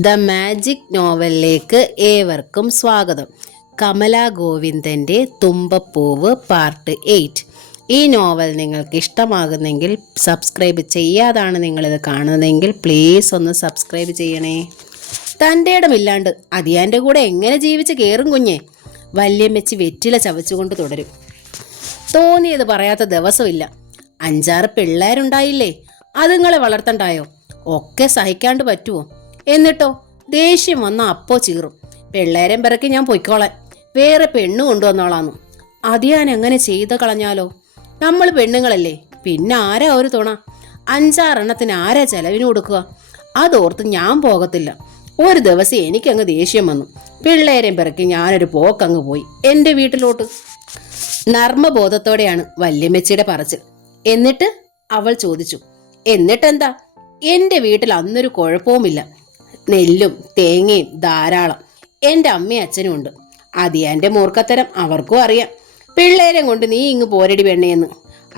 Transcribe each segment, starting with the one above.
The magic നോവലിലേക്ക് ഏവർക്കും സ്വാഗതം. Kamala ഗോവിന്ദൻ്റെ തുമ്പപ്പൂവ് part 8. ഈ നോവൽ നിങ്ങൾക്ക് ഇഷ്ടമാകുന്നെങ്കിൽ സബ്സ്ക്രൈബ് ചെയ്യാതാണ് നിങ്ങളിത് കാണുന്നതെങ്കിൽ പ്ലീസ് ഒന്ന് സബ്സ്ക്രൈബ് ചെയ്യണേ. തൻ്റെ ഇടമില്ലാണ്ട് അതിയാൻ്റെ കൂടെ എങ്ങനെ ജീവിച്ച് കയറും കുഞ്ഞെ? വല്യമ്മച്ചി വെറ്റില ചവച്ചുകൊണ്ട് തുടരും. തോന്നിയത് പറയാത്ത ദിവസമില്ല. 5-6 പിള്ളേരുണ്ടായില്ലേ, അതുങ്ങളെ വളർത്തണ്ടായോ? ഒക്കെ സഹിക്കാണ്ട് പറ്റുമോ? എന്നിട്ടോ ദേഷ്യം വന്ന അപ്പോ ചീറും. പിള്ളേരെ പിറക്കി ഞാൻ പൊയ്ക്കോളാൻ, വേറെ പെണ്ണ് കൊണ്ടുവന്നോളാന്നു. അത് ഞാൻ എങ്ങനെ ചെയ്ത് കളഞ്ഞാലോ? നമ്മൾ പെണ്ണുങ്ങളല്ലേ, പിന്നെ ആരാ ഒരു തുണ? 5-6 എണ്ണത്തിന് ആരാ ചെലവിന് കൊടുക്കുക? അതോർത്ത് ഞാൻ പോകത്തില്ല. ഒരു ദിവസം എനിക്കങ്ങ് ദേഷ്യം വന്നു. പിള്ളേരെയും പിറക്കി ഞാനൊരു പോക്കങ്ങ് പോയി എൻ്റെ വീട്ടിലോട്ട്. നർമ്മബോധത്തോടെയാണ് വല്യമ്മച്ചിയുടെ പറച്ചിൽ. എന്നിട്ട് അവൾ ചോദിച്ചു, എന്നിട്ടെന്താ? എൻ്റെ വീട്ടിൽ അന്നൊരു കുഴപ്പവുമില്ല. നെല്ലും തേങ്ങയും ധാരാളം. എൻ്റെ അമ്മയും അച്ഛനും ഉണ്ട്. അതിയാൻ്റെ മൂർഖത്തരം അവർക്കും അറിയാം. പിള്ളേരെ കൊണ്ട് നീ ഇങ്ങ് പോരടി പെണ്ണേന്ന്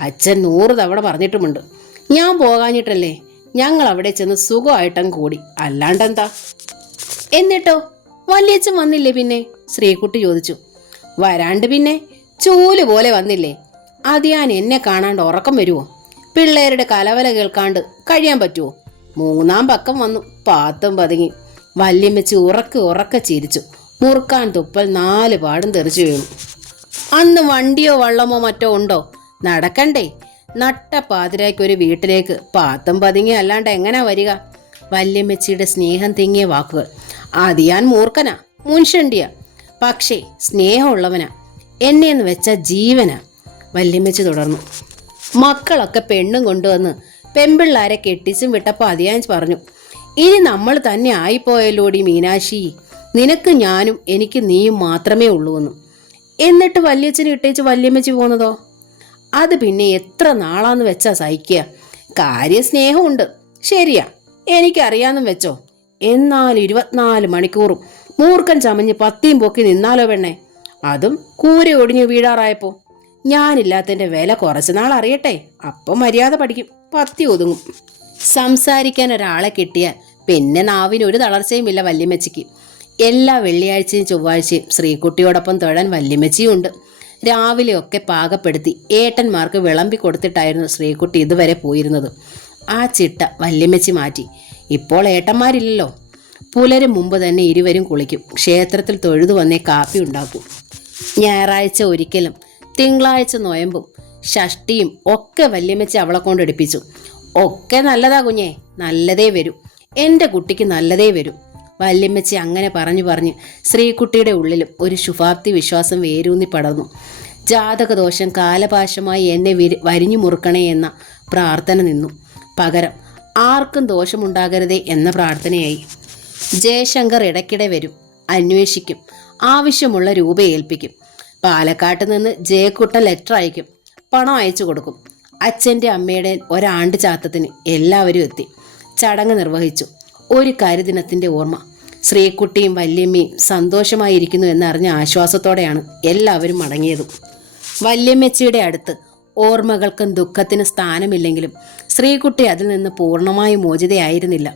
അച്ഛൻ 100 തവണ പറഞ്ഞിട്ടുമുണ്ട്. ഞാൻ പോകാഞ്ഞിട്ടല്ലേ, ഞങ്ങൾ അവിടെ ചെന്ന് സുഖമായിട്ടങ്ങ് കൂടി, അല്ലാണ്ടെന്താ? എന്നിട്ടോ വല്യച്ഛൻ വന്നില്ലേ പിന്നെ? ശ്രീകുട്ടി ചോദിച്ചു. വരാണ്ട് പിന്നെ, ചൂല് പോലെ വന്നില്ലേ. അതിയാൻ എന്നെ കാണാണ്ട് ഉറക്കം വരുമോ? പിള്ളേരുടെ കലവല കേൾക്കാണ്ട് കഴിയാൻ പറ്റുമോ? 3-ാം പക്കം വന്നു, പാത്തും പതുങ്ങി. വല്യമ്മച്ചി ഉറക്കെ ചിരിച്ചു. മുറുക്കാൻ തുപ്പൽ 4 പാടും തെറിച്ചു വീണു. അന്ന് വണ്ടിയോ വള്ളമോ മറ്റോ ഉണ്ടോ? നടക്കണ്ടേ? നട്ട പാതിരായ്ക്ക് ഒരു വീട്ടിലേക്ക് പാത്തും പതുങ്ങി അല്ലാണ്ട് എങ്ങനാ വരിക? വല്യമ്മച്ചിയുടെ സ്നേഹം തിങ്ങിയ വാക്കുകൾ. അതിയാൻ മൂർഖനാ, മുൻഷണ്ടിയാ, പക്ഷേ സ്നേഹമുള്ളവനാ. എന്നെയെന്ന് വെച്ച ജീവനാ. വല്യമ്മച്ചി തുടർന്നു. മക്കളൊക്കെ പെണ്ണും കൊണ്ടുവന്ന് പെൺപിള്ളാരെ കെട്ടിച്ചും വിട്ടപ്പോൾ അതിയാൻ പറഞ്ഞു, ഇനി നമ്മൾ തന്നെ ആയിപ്പോയല്ലോടി മീനാക്ഷി. നിനക്ക് ഞാനും എനിക്ക് നീയും മാത്രമേ ഉള്ളൂവെന്നും. എന്നിട്ട് വല്യച്ഛന് ഇട്ടേച്ച് വല്യമ്മച്ചി പോകുന്നതോ? അത് പിന്നെ എത്ര നാളാന്ന് വെച്ചാ സഹിക്കുക? കാര്യ സ്നേഹമുണ്ട്, ശരിയാ, എനിക്കറിയാന്നും വെച്ചോ. എന്നാൽ 24 മണിക്കൂറും മൂർഖൻ ചമഞ്ഞ് പത്തിയും പൊക്കി നിന്നാലോ പെണ്ണെ? അതും കൂര ഒടിഞ്ഞു വീഴാറായപ്പോ. ഞാനില്ലാത്തതിൻ്റെ വില കുറച്ച് നാൾ അറിയട്ടെ, അപ്പം മര്യാദ പഠിക്കും, പത്തി ഒതുങ്ങും. സംസാരിക്കാൻ ഒരാളെ കിട്ടിയാൽ പിന്നെ നാവിനൊരു തളർച്ചയും ഇല്ല വല്യമ്മച്ചിക്ക്. എല്ലാ വെള്ളിയാഴ്ചയും ചൊവ്വാഴ്ചയും ശ്രീകുട്ടിയോടൊപ്പം തൊഴാൻ വല്യമ്മച്ചിയും ഉണ്ട്. രാവിലെയൊക്കെ പാകപ്പെടുത്തി ഏട്ടന്മാർക്ക് വിളമ്പി കൊടുത്തിട്ടായിരുന്നു ശ്രീകുട്ടി ഇതുവരെ പോയിരുന്നത്. ആ ചിട്ട വല്യമ്മച്ചി മാറ്റി. ഇപ്പോൾ ഏട്ടന്മാരില്ലല്ലോ. പുലരും മുമ്പ് തന്നെ ഇരുവരും കുളിക്കും. ക്ഷേത്രത്തിൽ തൊഴുതു വന്നേ കാപ്പി ഉണ്ടാക്കും. ഞായറാഴ്ച ഒരിക്കലും, തിങ്കളാഴ്ച നോയമ്പും ഷഷ്ടിയും ഒക്കെ വല്യമ്മച്ചി അവളെ കൊണ്ടെടുപ്പിച്ചു. ഒക്കെ നല്ലതാ കുഞ്ഞേ, നല്ലതേ വരൂ, എൻ്റെ കുട്ടിക്ക് നല്ലതേ വരൂ. വല്യമ്മച്ചി അങ്ങനെ പറഞ്ഞു ശ്രീകുട്ടിയുടെ ഉള്ളിലും ഒരു ശുഭാപ്തി വിശ്വാസം വേരൂന്നി പടർന്നു. ജാതകദോഷം കാലപാശമായി എന്നെ വരിഞ്ഞു മുറുക്കണേ എന്ന പ്രാർത്ഥന നിന്നു. പകരം ആർക്കും ദോഷമുണ്ടാകരുതേ എന്ന പ്രാർത്ഥനയായി. ജയശങ്കർ ഇടയ്ക്കിടെ വരും, അന്വേഷിക്കും, ആവശ്യമുള്ള രൂപ ഏൽപ്പിക്കും. പാലക്കാട്ട് നിന്ന് ജയക്കുട്ടൻ ലെറ്റർ അയക്കും, പണം അയച്ചു കൊടുക്കും. അച്ഛൻ്റെ അമ്മയുടെ ഒരാണ്ട് ചാത്തത്തിന് എല്ലാവരും എത്തി. ചടങ്ങ് നിർവഹിച്ചു. ഒരു കരിദിനത്തിൻ്റെ ഓർമ്മ. ശ്രീകുട്ടിയും വല്യമ്മയും സന്തോഷമായിരിക്കുന്നു എന്നറിഞ്ഞ ആശ്വാസത്തോടെയാണ് എല്ലാവരും മടങ്ങിയതും. വല്യമ്മച്ചിയുടെ അടുത്ത് ഓർമ്മകൾക്കും ദുഃഖത്തിന് സ്ഥാനമില്ലെങ്കിലും ശ്രീകുട്ടി അതിൽ നിന്ന് പൂർണ്ണമായും മോചിതയായിരുന്നില്ല.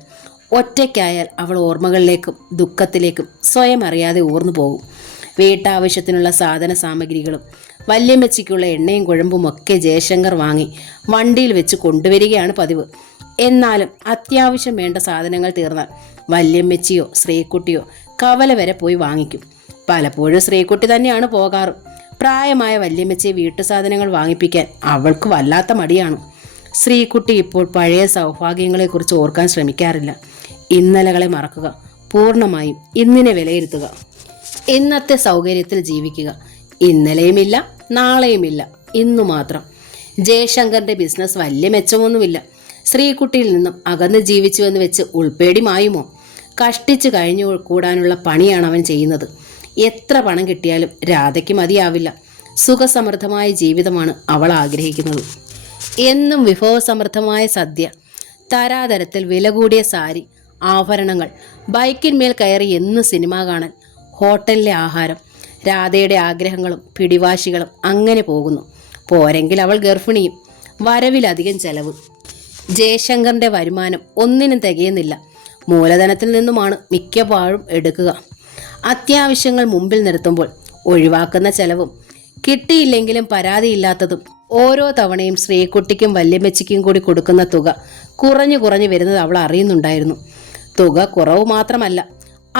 ഒറ്റയ്ക്കായാൽ അവൾ ഓർമ്മകളിലേക്കും ദുഃഖത്തിലേക്കും സ്വയം അറിയാതെ ഊർന്നു പോകും. വീട്ടാവശ്യത്തിനുള്ള സാധന സാമഗ്രികളും വല്യമ്മച്ചിക്കുള്ള എണ്ണയും കുഴമ്പും ഒക്കെ ജയശങ്കർ വാങ്ങി വണ്ടിയിൽ വെച്ച് കൊണ്ടുവരികയാണ് പതിവ്. എന്നാലും അത്യാവശ്യം വേണ്ട സാധനങ്ങൾ തീർന്നാൽ വല്യമ്മച്ചിയോ ശ്രീകുട്ടിയോ കവല വരെ പോയി വാങ്ങിക്കും. പലപ്പോഴും ശ്രീകുട്ടി തന്നെയാണ് പോകാറ്. പ്രായമായ വല്യമ്മച്ചിയെ വീട്ടു സാധനങ്ങൾ വാങ്ങിപ്പിക്കാൻ അവൾക്ക് വല്ലാത്ത മടിയാണ്. ശ്രീകുട്ടി ഇപ്പോൾ പഴയ സൗഭാഗ്യങ്ങളെക്കുറിച്ച് ഓർക്കാൻ ശ്രമിക്കാറില്ല. ഇന്നലകളെ മറക്കുക, പൂർണ്ണമായും ഇന്നിനെ വിലയിരുത്തുക, ഇന്നത്തെ സൗകര്യത്തിൽ ജീവിക്കുക. ഇന്നലെയുമില്ല, നാളെയുമില്ല, ഇന്നു മാത്രം. ജയശങ്കറിന്റെ ബിസിനസ് വലിയ മെച്ചമൊന്നുമില്ല. ശ്രീകുട്ടിയിൽ നിന്നും അകന്ന് ജീവിച്ചുവെന്ന് വെച്ച് ഉൾപ്പേടി മായുമോ? കഷ്ടിച്ച് കഴിഞ്ഞു കൂടാനുള്ള പണിയാണ് അവൻ ചെയ്യുന്നത്. എത്ര പണം കിട്ടിയാലും രാധയ്ക്ക് മതിയാവില്ല. സുഖസമൃദ്ധമായ ജീവിതമാണ് അവൾ ആഗ്രഹിക്കുന്നത്. എന്നും വിഭവസമൃദ്ധമായ സദ്യ, തരാതരത്തിൽ വില കൂടിയ സാരി, ആഭരണങ്ങൾ, ബൈക്കിന്മേൽ കയറി എന്നും സിനിമ കാണൽ, ഹോട്ടലിലെ ആഹാരം. രാധയുടെ ആഗ്രഹങ്ങളും പിടിവാശികളും അങ്ങനെ പോകുന്നു. പോരെങ്കിൽ അവൾ ഗർഭിണിയും. വരവിലധികം ചെലവ്. ജയശങ്കറിന്റെ വരുമാനം ഒന്നിനും തികയുന്നില്ല. മൂലധനത്തിൽ നിന്നുമാണ് മിക്കവാറും എടുക്കുക. അത്യാവശ്യങ്ങൾ മുമ്പിൽ നിർത്തുമ്പോൾ ഒഴിവാക്കുന്ന ചെലവും കിട്ടിയില്ലെങ്കിലും പരാതിയില്ലാത്തതും ഓരോ തവണയും ശ്രീകുട്ടിക്കും വല്യമ്മച്ചിക്കും കൂടി കൊടുക്കുന്ന തുക കുറഞ്ഞു കുറഞ്ഞു വരുന്നത് അവൾ അറിയുന്നുണ്ടായിരുന്നു. തുക കുറവ് മാത്രമല്ല,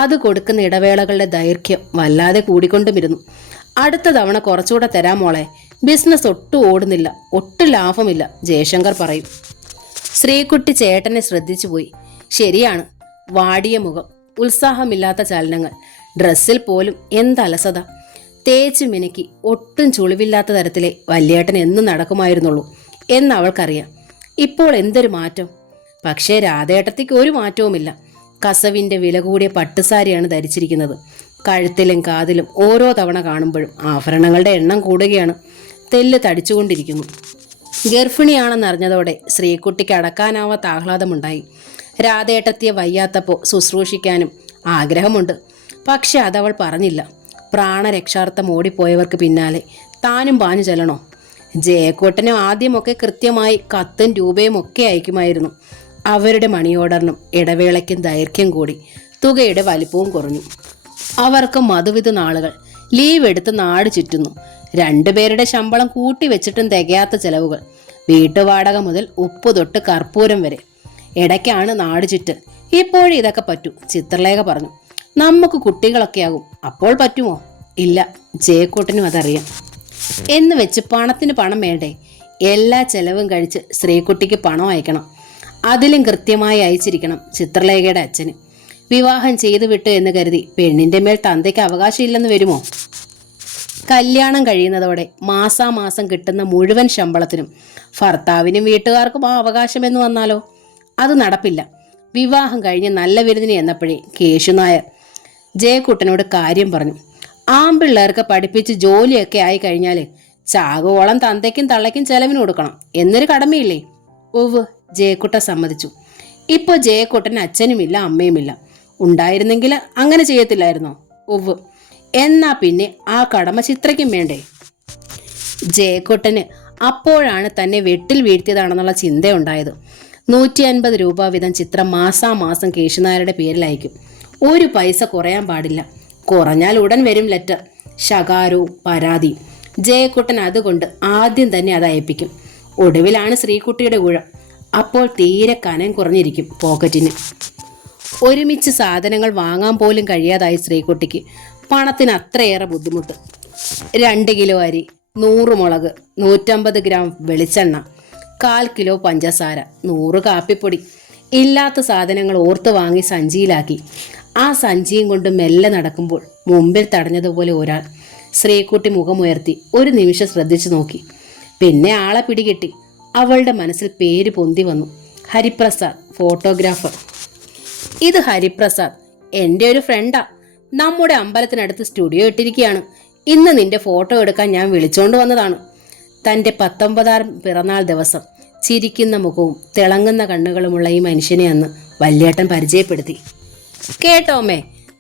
അത് കൊടുക്കുന്ന ഇടവേളകളുടെ ദൈർഘ്യം വല്ലാതെ കൂടിക്കൊണ്ടുമിരുന്നു. അടുത്ത തവണ കുറച്ചുകൂടെ തരാം മോളെ, ബിസിനസ് ഒട്ടും ഓടുന്നില്ല, ഒട്ടും ലാഭമില്ല, ജയശങ്കർ പറയും. ശ്രീകുട്ടി ചേട്ടനെ ശ്രദ്ധിച്ചു പോയി. ശരിയാണ്, വാടിയ മുഖം, ഉത്സാഹമില്ലാത്ത ചലനങ്ങൾ, ഡ്രസ്സിൽ പോലും എന്തലസത. തേച്ചു മിനുക്കി ഒട്ടും ചുളിവില്ലാത്ത തരത്തിലെ വല്യേട്ടൻ എന്നും നടക്കുമായിരുന്നുള്ളൂ എന്ന് അവൾക്കറിയാം. ഇപ്പോൾ എന്തൊരു മാറ്റം! പക്ഷേ രാധേട്ടത്തിക്ക് ഒരു മാറ്റവുമില്ല. കസവിന്റെ വില കൂടിയ പട്ടുസാരിയാണ് ധരിച്ചിരിക്കുന്നത്. കഴുത്തിലും കാതിലും ഓരോ തവണ കാണുമ്പോഴും ആഭരണങ്ങളുടെ എണ്ണം കൂടുകയാണ്. തെല്ല് തടിച്ചുകൊണ്ടിരിക്കുന്നു. ഗർഭിണിയാണെന്നറിഞ്ഞതോടെ ശ്രീകുട്ടിക്ക് അടക്കാനാവാത്ത ആഹ്ലാദമുണ്ടായി. രാധേട്ടത്തിയെ വയ്യാത്തപ്പോൾ ശുശ്രൂഷിക്കാനും ആഗ്രഹമുണ്ട്. പക്ഷെ അതവൾ പറഞ്ഞില്ല. പ്രാണരക്ഷാർത്ഥം ഓടിപ്പോയവർക്ക് പിന്നാലെ താനും പാഞ്ഞു ചെല്ലണോ? ജയക്കോട്ടനും ആദ്യമൊക്കെ കൃത്യമായി കത്തും രൂപയും ഒക്കെ അയക്കുമായിരുന്നു. അവരുടെ മണി ഓർഡറിനും ഇടവേളയ്ക്കും ദൈർഘ്യം കൂടി, തുകയുടെ വലിപ്പവും കുറഞ്ഞു. അവർക്ക് മധുവിധ നാളുകൾ, ലീവ് എടുത്ത് നാട് ചുറ്റുന്നു. രണ്ടുപേരുടെ ശമ്പളം കൂട്ടിവെച്ചിട്ടും തികയാത്ത ചെലവുകൾ, വീട്ടുവാടക മുതൽ ഉപ്പ് തൊട്ട് കർപ്പൂരം വരെ. ഇടയ്ക്കാണ് നാട് ചുറ്റൽ. ഇപ്പോഴും ഇതൊക്കെ പറ്റൂ, ചിത്രലേഖ പറഞ്ഞു. നമുക്ക് കുട്ടികളൊക്കെ ആകും, അപ്പോൾ പറ്റുമോ? ഇല്ല, ജയക്കോട്ടനും അതറിയാം. എന്ന് വെച്ച് പണത്തിന് പണം വേണ്ടേ? എല്ലാ ചെലവും കഴിച്ച് ശ്രീകുട്ടിക്ക് പണം അയക്കണം. അതിലും കൃത്യമായി അയച്ചിരിക്കണം ചിത്രലേഖയുടെ അച്ഛന്. വിവാഹം ചെയ്തു വിട്ടു എന്ന് കരുതി പെണ്ണിന്റെ മേൽ തന്തയ്ക്ക് അവകാശമില്ലെന്ന് വരുമോ? കല്യാണം കഴിയുന്നതോടെ മാസാമാസം കിട്ടുന്ന മുഴുവൻ ശമ്പളത്തിനും ഭർത്താവിനും വീട്ടുകാർക്കും ആ അവകാശമെന്ന് വന്നാലോ? അത് നടപ്പില്ല. വിവാഹം കഴിഞ്ഞ് നല്ല വിരുന്നിന് എന്നപ്പോഴേ കേശുനായർ ജയക്കുട്ടനോട് കാര്യം പറഞ്ഞു. ആമ്പിള്ളേർക്ക് പഠിപ്പിച്ച് ജോലിയൊക്കെ ആയി കഴിഞ്ഞാൽ ചാകുവോളം തന്തയ്ക്കും തള്ളയ്ക്കും ചെലവിന് കൊടുക്കണം എന്നൊരു കടമയില്ലേ? ഓവ്, ജയക്കുട്ട സമ്മതിച്ചു. ഇപ്പോൾ ജയക്കുട്ടന് അച്ഛനുമില്ല അമ്മയുമില്ല. ഉണ്ടായിരുന്നെങ്കിൽ അങ്ങനെ ചെയ്യത്തില്ലായിരുന്നോ? ഒവ്. എന്നാ പിന്നെ ആ കടമ ചിത്രയ്ക്കും വേണ്ടേ? ജയക്കുട്ടന് അപ്പോഴാണ് തന്നെ വെട്ടിൽ വീഴ്ത്തിയതാണെന്നുള്ള ചിന്തയുണ്ടായത്. 150 രൂപ വീതം ചിത്രം മാസാമാസം കേശുനായരുടെ പേരിൽ അയക്കും. ഒരു പൈസ കുറയാൻ പാടില്ല. കുറഞ്ഞാൽ ഉടൻ വരും ലെറ്റർ, ശകാരവും പരാതിയും. ജയക്കുട്ടൻ അതുകൊണ്ട് ആദ്യം തന്നെ അത് അയപ്പിക്കും. ഒടുവിലാണ് ശ്രീകുട്ടിയുടെ ഊഴം. അപ്പോൾ തീരെ കനം കുറഞ്ഞിരിക്കും പോക്കറ്റിന്. ഒരുമിച്ച് സാധനങ്ങൾ വാങ്ങാൻ പോലും കഴിയാതായി ശ്രീകുട്ടിക്ക്. പണത്തിന് അത്രയേറെ ബുദ്ധിമുട്ട്. 2 കിലോ അരി, 100 മുളക്, 150 ഗ്രാം വെളിച്ചെണ്ണ, 1/4 കിലോ പഞ്ചസാര, 100 കാപ്പിപ്പൊടി. ഇല്ലാത്ത സാധനങ്ങൾ ഓർത്ത് വാങ്ങി സഞ്ചിയിലാക്കി. ആ സഞ്ചിയും കൊണ്ട് മെല്ലെ നടക്കുമ്പോൾ മുമ്പിൽ തടഞ്ഞതുപോലെ ഒരാൾ. ശ്രീകുട്ടി മുഖമുയർത്തി ഒരു നിമിഷം ശ്രദ്ധിച്ചു നോക്കി. പിന്നെ ആളെ പിടികിട്ടി. അവളുടെ മനസ്സിൽ പേര് പൊന്തി വന്നു. ഹരിപ്രസാദ്, ഫോട്ടോഗ്രാഫർ. ഇത് ഹരിപ്രസാദ് എൻ്റെ ഒരു ഫ്രണ്ടാ. നമ്മുടെ അമ്പലത്തിനടുത്ത് സ്റ്റുഡിയോ ഇട്ടിരിക്കുകയാണ്. ഇന്ന് നിന്റെ ഫോട്ടോ എടുക്കാൻ ഞാൻ വിളിച്ചോണ്ട് വന്നതാണ്. തൻ്റെ 19ാം പിറന്നാൾ ദിവസം ചിരിക്കുന്ന മുഖവും തിളങ്ങുന്ന കണ്ണുകളുമുള്ള ഈ മനുഷ്യനെ അന്ന് വല്യേട്ടൻ പരിചയപ്പെടുത്തി. കേട്ടോമേ,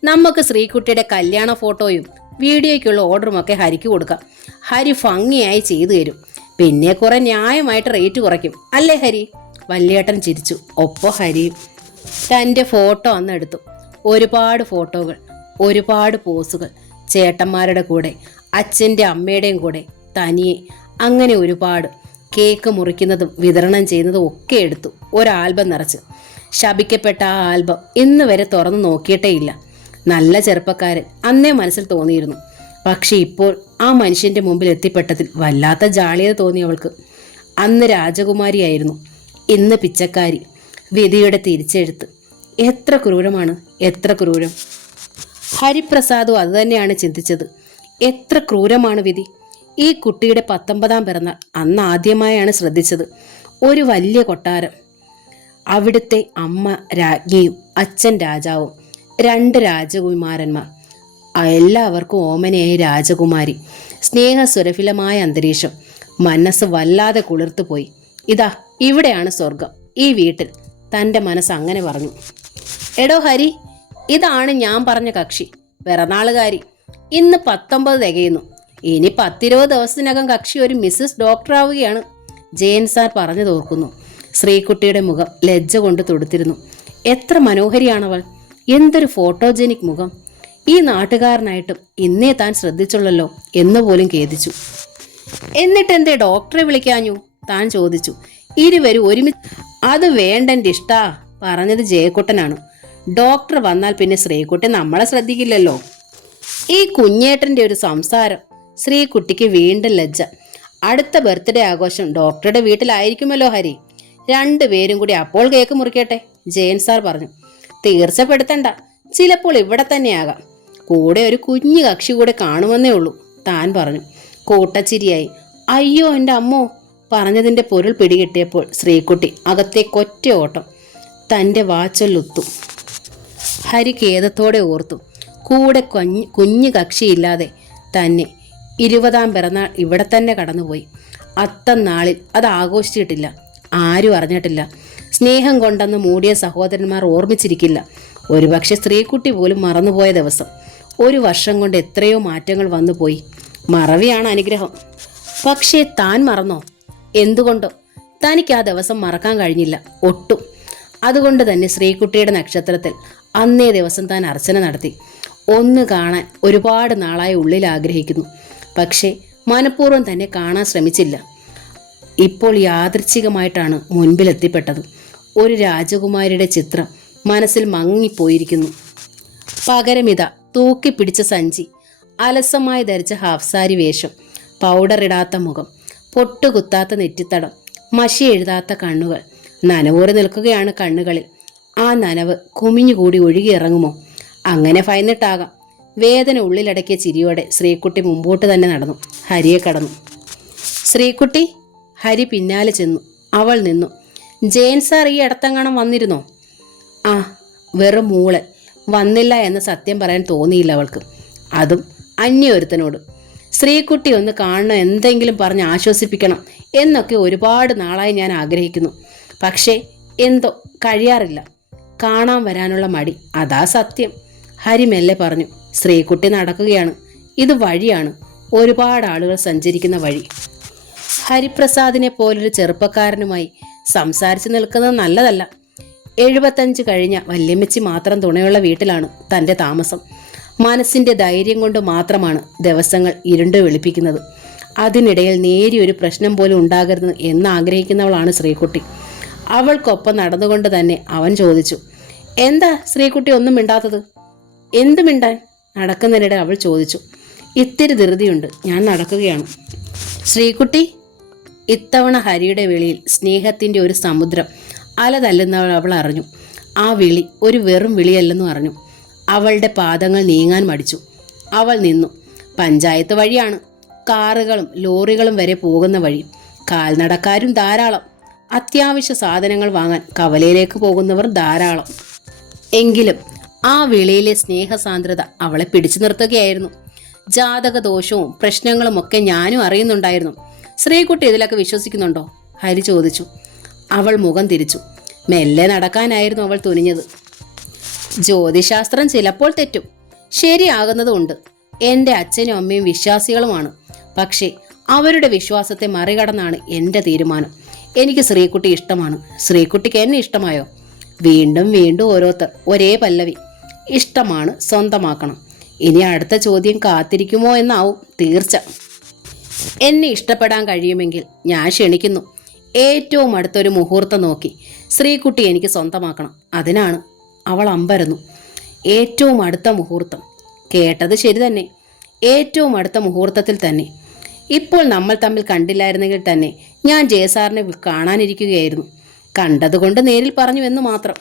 നമുക്ക് ശ്രീകുട്ടിയുടെ കല്യാണ ഫോട്ടോയും വീഡിയോയ്ക്കുള്ള ഓർഡറുമൊക്കെ ഹരിക്ക് കൊടുക്കാം. ഹരി ഭംഗിയായി ചെയ്തു തരും. പിന്നെ കുറെ ന്യായമായിട്ട് റേറ്റ് കുറയ്ക്കും, അല്ലേ ഹരി? വല്യേട്ടൻ ചിരിച്ചു. ഒപ്പം ഹരിയും. തൻ്റെ ഫോട്ടോ അന്ന് എടുത്തു. ഒരുപാട് ഫോട്ടോകൾ, ഒരുപാട് പോസുകൾ. ചേട്ടന്മാരുടെ കൂടെ, അച്ഛൻ്റെ അമ്മയുടെയും കൂടെ, തനിയെ, അങ്ങനെ ഒരുപാട്. കേക്ക് മുറിക്കുന്നതും വിതരണം ചെയ്യുന്നതും ഒക്കെ എടുത്തു. ഒരു ആൽബം നിറച്ച്. ശപിക്കപ്പെട്ട ആ ആൽബം ഇന്ന് വരെ തുറന്നു നോക്കിയിട്ടേ ഇല്ല. നല്ല ചെറുപ്പക്കാരൻ അന്നേ മനസ്സിൽ തോന്നിയിരുന്നു. പക്ഷെ ഇപ്പോൾ ആ മനുഷ്യന്റെ മുമ്പിൽ എത്തിപ്പെട്ടതിൽ വല്ലാത്ത ജാളിയത തോന്നി അവൾക്ക്. അന്ന് രാജകുമാരിയായിരുന്നു, ഇന്ന് പിച്ചക്കാരി. വിധിയുടെ തിരിച്ചെഴുത്ത്. എത്ര ക്രൂരമാണ്, എത്ര ക്രൂരം. ഹരിപ്രസാദും അതുതന്നെയാണ് ചിന്തിച്ചത്. എത്ര ക്രൂരമാണ് വിധി. ഈ കുട്ടിയുടെ 19ാം പിറന്നാൾ അന്ന് ആദ്യമായാണ് ശ്രദ്ധിച്ചത്. ഒരു വലിയ കൊട്ടാരം, അവിടുത്തെ അമ്മ രാജ്ഞിയും അച്ഛൻ രാജാവും, 2 രാജകുമാരന്മാർ, എല്ലാവർക്കും ഓമനയായ രാജകുമാരി. സ്നേഹസുരഭിലമായ അന്തരീക്ഷം. മനസ്സ് വല്ലാതെ കുളിർത്തുപോയി. ഇതാ ഇവിടെയാണ് സ്വർഗം, ഈ വീട്ടിൽ. തൻ്റെ മനസ്സ് അങ്ങനെ പറഞ്ഞു. എടോ ഹരി, ഇതാണ് ഞാൻ പറഞ്ഞ കക്ഷി, പിറന്നാളുകാരി. ഇന്ന് 19 തികയുന്നു. ഇനി 10-20 ദിവസത്തിനകം കക്ഷി ഒരു മിസ്സസ് ഡോക്ടർ ആവുകയാണ്. ജയൻ സാർ പറഞ്ഞു തോർക്കുന്നു. ശ്രീകുട്ടിയുടെ മുഖം ലജ്ജ കൊണ്ട് തൊടുത്തിരുന്നു. എത്ര മനോഹരിയാണവൾ! എന്തൊരു ഫോട്ടോജനിക് മുഖം! ഈ നാട്ടുകാരനായിട്ടും ഇന്നേ താൻ ശ്രദ്ധിച്ചുള്ളല്ലോ എന്നുപോലും ഖേദിച്ചു. എന്നിട്ടെന്തേ ഡോക്ടറെ വിളിക്കാഞ്ഞു? താൻ ചോദിച്ചു. ഇരുവരും ഒരുമിച്ച്. അത് വേണ്ടെൻ്റെ ഇഷ്ടാ, പറഞ്ഞത് ജയക്കുട്ടനാണ്. ഡോക്ടർ വന്നാൽ പിന്നെ ശ്രീകുട്ടി നമ്മളെ ശ്രദ്ധിക്കില്ലല്ലോ. ഈ കുഞ്ഞേട്ടൻ്റെ ഒരു സംസാരം. ശ്രീകുട്ടിക്ക് വീണ്ടും ലജ്ജ. അടുത്ത ബർത്ത്ഡേ ആഘോഷം ഡോക്ടറുടെ വീട്ടിലായിരിക്കുമല്ലോ ഹരി. രണ്ടുപേരും കൂടി അപ്പോൾ കേക്ക് മുറിക്കട്ടെ, ജയൻ സാർ പറഞ്ഞു. തീർച്ചപ്പെടുത്തണ്ട, ചിലപ്പോൾ ഇവിടെ തന്നെയാകാം. കൂടെ ഒരു കുഞ്ഞു കക്ഷി കൂടെ കാണുമെന്നേ ഉള്ളൂ, താൻ പറഞ്ഞു. കൂട്ടച്ചിരിയായി. അയ്യോ എൻ്റെ അമ്മോ, പറഞ്ഞതിൻ്റെ പൊരുൾ പിടികിട്ടിയപ്പോൾ ശ്രീകുട്ടി അകത്തേക്കൊറ്റ ഓട്ടം. തൻ്റെ വാച്ചൊല്ലുത്തു. ഹരി ഖേദത്തോടെ ഓർത്തു. കൂടെ കുഞ്ഞു കക്ഷിയില്ലാതെ തന്നെ 20ാം പിറന്നാൾ ഇവിടെ തന്നെ കടന്നുപോയി. അത്തന്നാളിൽ അത് ആഘോഷിച്ചിട്ടില്ല, ആരും അറിഞ്ഞിട്ടില്ല. സ്നേഹം കൊണ്ടെന്ന് മൂടിയ സഹോദരന്മാർ ഓർമ്മിച്ചിരിക്കില്ല. ഒരുപക്ഷെ സ്ത്രീക്കുട്ടി പോലും മറന്നുപോയ ദിവസം. 1 വർഷം കൊണ്ട് എത്രയോ മാറ്റങ്ങൾ വന്നുപോയി. മറവിയാണ് അനുഗ്രഹം. പക്ഷേ താൻ മറന്നോ? എന്തുകൊണ്ടോ തനിക്ക് ആ ദിവസം മറക്കാൻ കഴിഞ്ഞില്ല ഒട്ടും. അതുകൊണ്ട് തന്നെ ശ്രീകുട്ടിയുടെ നക്ഷത്രത്തിൽ അന്നേ ദിവസം താൻ അർച്ചന നടത്തി. ഒന്ന് കാണാൻ ഒരുപാട് നാളായി ഉള്ളിൽ ആഗ്രഹിക്കുന്നു. പക്ഷേ മനഃപൂർവ്വം തന്നെ കാണാൻ ശ്രമിച്ചില്ല. ഇപ്പോൾ യാദൃച്ഛികമായിട്ടാണ് മുൻപിലെത്തിപ്പെട്ടത്. ഒരു രാജകുമാരിയുടെ ചിത്രം മനസ്സിൽ മങ്ങിപ്പോയിരിക്കുന്നു. പകരമിത തൂക്കിപ്പിടിച്ച സഞ്ചി, അലസമായി ധരിച്ച ഹാഫ് സാരി വേഷം, പൗഡർ ഇടാത്ത മുഖം, പൊട്ടുകുത്താത്ത നെറ്റിത്തടം, മഷി എഴുതാത്ത കണ്ണുകൾ. നനവോടെ നിൽക്കുകയാണ് കണ്ണുകളിൽ. ആ നനവ് കുമിഞ്ഞുകൂടി ഒഴുകിയിറങ്ങുമോ? അങ്ങനെ ഭയന്നിട്ടാകാം. വേദന ഉള്ളിലടക്കിയ ചിരിയോടെ ശ്രീകുട്ടി മുമ്പോട്ട് തന്നെ നടന്നു. ഹരിയെ കടന്നു. ശ്രീകുട്ടി! ഹരി പിന്നാലെ ചെന്നു. അവൾ നിന്നു. ജയൻ സാർ ഈ അടുത്തെങ്ങാനും വന്നിരുന്നോ? ആ, വെറും മൂളൽ. വന്നില്ല എന്ന സത്യം പറയാൻ തോന്നിയില്ല അവൾക്ക്, അതും അന്യൊരുത്തനോട്. ശ്രീകുട്ടി ഒന്ന് കാണണം, എന്തെങ്കിലും പറഞ്ഞ് ആശ്വസിപ്പിക്കണം എന്നൊക്കെ ഒരുപാട് നാളായി ഞാൻ ആഗ്രഹിക്കുന്നു. പക്ഷേ എന്തോ കഴിയാറില്ല. കാണാൻ വരാനുള്ള മടി, അതാ സത്യം. ഹരി മെല്ലെ പറഞ്ഞു. ശ്രീകുട്ടി നടക്കുകയാണ്. ഇത് വഴിയാണ്, ഒരുപാട് ആളുകൾ സഞ്ചരിക്കുന്ന വഴി. ഹരിപ്രസാദിനെ പോലൊരു ചെറുപ്പക്കാരനുമായി സംസാരിച്ചു നിൽക്കുന്നത് നല്ലതല്ല. 75 കഴിഞ്ഞ വല്യമ്മച്ചി മാത്രം തുണയുള്ള വീട്ടിലാണ് തൻ്റെ താമസം. മനസ്സിൻ്റെ ധൈര്യം കൊണ്ട് മാത്രമാണ് ദിവസങ്ങൾ ഇരുണ്ട് വെളുപ്പിക്കുന്നത്. അതിനിടയിൽ നേരിയൊരു പ്രശ്നം പോലും ഉണ്ടാകരുത് എന്നാഗ്രഹിക്കുന്നവളാണ് ശ്രീകുട്ടി. അവൾക്കൊപ്പം നടന്നുകൊണ്ട് തന്നെ അവൻ ചോദിച്ചു, എന്താ ശ്രീകുട്ടി ഒന്നും മിണ്ടാത്തത്? എന്തു മിണ്ടാൻ? നടക്കുന്നതിനിടെ അവൾ ചോദിച്ചു. ഇത്തിരി ധൃതിയുണ്ട്, ഞാൻ നടക്കുകയാണ്. ശ്രീകുട്ടി! ഇത്തവണ ഹരിയുടെ വിളിയിൽ സ്നേഹത്തിൻ്റെ ഒരു സമുദ്രം അലതല്ലുന്നവൾ അവൾ അറിഞ്ഞു. ആ വിളി ഒരു വെറും വിളിയല്ലെന്നും അറിഞ്ഞു. അവളുടെ പാദങ്ങൾ നീങ്ങാൻ മടിച്ചു. അവൾ നിന്നു. പഞ്ചായത്ത് വഴിയാണ്. കാറുകളും ലോറികളും വരെ പോകുന്ന വഴി. കാൽനടക്കാരും ധാരാളം. അത്യാവശ്യ സാധനങ്ങൾ വാങ്ങാൻ കവലയിലേക്ക് പോകുന്നവർ ധാരാളം. എങ്കിലും ആ വിളിയിലെ സ്നേഹസാന്ദ്രത അവളെ പിടിച്ചു നിർത്തുകയായിരുന്നു. ജാതകദോഷവും പ്രശ്നങ്ങളുമൊക്കെ ഞാനും അറിയുന്നുണ്ടായിരുന്നു. ശ്രീകുട്ടി ഇതിലൊക്കെ വിശ്വസിക്കുന്നുണ്ടോ? ഹരി ചോദിച്ചു. അവൾ മുഖം തിരിച്ചു. മെല്ലെ നടക്കാനായിരുന്നു അവൾ തുനിഞ്ഞത്. ജ്യോതിശാസ്ത്രം ചിലപ്പോൾ തെറ്റും, ശരിയാകുന്നതുമുണ്ട്. എൻ്റെ അച്ഛനും അമ്മയും വിശ്വാസികളുമാണ്. പക്ഷേ അവരുടെ വിശ്വാസത്തെ മറികടന്നാണ് എൻ്റെ തീരുമാനം. എനിക്ക് ശ്രീകുട്ടി ഇഷ്ടമാണ്. ശ്രീകുട്ടിക്ക് എന്നെ ഇഷ്ടമായോ? വീണ്ടും വീണ്ടും ഓരോരുത്തർ ഒരേ പല്ലവി. ഇഷ്ടമാണ്, സ്വന്തമാക്കണം. ഇനി അടുത്ത ചോദ്യം കാത്തിരിക്കുമോ എന്നാവും തീർച്ച. എന്നെ ഇഷ്ടപ്പെടാൻ കഴിയുമെങ്കിൽ ഞാൻ ക്ഷണിക്കുന്നു. ഏറ്റവും അടുത്തൊരു മുഹൂർത്തം നോക്കി ശ്രീകുട്ടി എനിക്ക് സ്വന്തമാക്കണം. അതിനാണ്. അവൾ അമ്പരന്നു. ഏറ്റവും അടുത്ത മുഹൂർത്തം. കേട്ടത് ശരി തന്നെ. ഏറ്റവും അടുത്ത മുഹൂർത്തത്തിൽ തന്നെ. ഇപ്പോൾ നമ്മൾ തമ്മിൽ കണ്ടില്ലായിരുന്നെങ്കിൽ തന്നെ ഞാൻ ജയസാറിനെ കാണാനിരിക്കുകയായിരുന്നു. കണ്ടതുകൊണ്ട് നേരിൽ പറഞ്ഞു എന്ന് മാത്രം.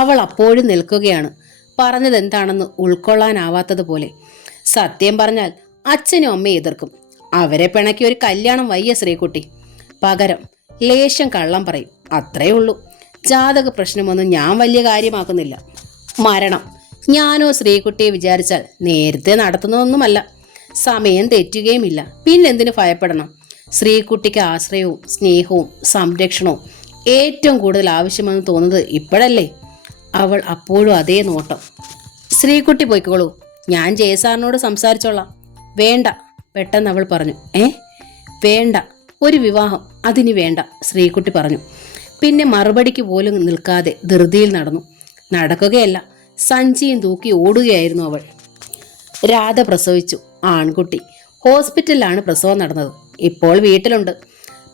അവൾ അപ്പോഴും നിൽക്കുകയാണ്. പറഞ്ഞതെന്താണെന്ന് ഉൾക്കൊള്ളാനാവാത്തതുപോലെ. സത്യം പറഞ്ഞാൽ അച്ഛനും അമ്മയും എതിർക്കും. അവരെ പിണക്കി ഒരു കല്യാണം വയ്യ ശ്രീകുട്ടി. പകരം ലേശം കള്ളം പറയും, അത്രേ ഉള്ളൂ. ജാതക പ്രശ്നമൊന്നും ഞാൻ വലിയ കാര്യമാക്കുന്നില്ല. മരണം ഞാനോ ശ്രീകുട്ടിയെ വിചാരിച്ചാൽ നേരത്തെ നടത്തുന്നതൊന്നുമല്ല. സമയം തെറ്റുകയുമില്ല. പിന്നെന്തിനു ഭയപ്പെടണം? ശ്രീകുട്ടിക്ക് ആശ്രയവും സ്നേഹവും സംരക്ഷണവും ഏറ്റവും കൂടുതൽ ആവശ്യമെന്ന് തോന്നുന്നത് ഇപ്പോഴല്ലേ? അവൾ അപ്പോഴും അതേ നോട്ടം. ശ്രീകുട്ടി പോയിക്കോളൂ, ഞാൻ ജയസാറിനോട് സംസാരിച്ചോളാം. വേണ്ട, പെട്ടെന്ന് അവൾ പറഞ്ഞു. വേണ്ട, ഒരു വിവാഹം അതിന് വേണ്ട, ശ്രീകുട്ടി പറഞ്ഞു. പിന്നെ മറുപടിക്ക് പോലും നിൽക്കാതെ ധൃതിയിൽ നടന്നു. നടക്കുകയല്ല, സഞ്ചിയും തൂക്കി ഓടുകയായിരുന്നു അവൾ. രാധ പ്രസവിച്ചു. ആൺകുട്ടി. ഹോസ്പിറ്റലിലാണ് പ്രസവം നടന്നത്. ഇപ്പോൾ വീട്ടിലുണ്ട്.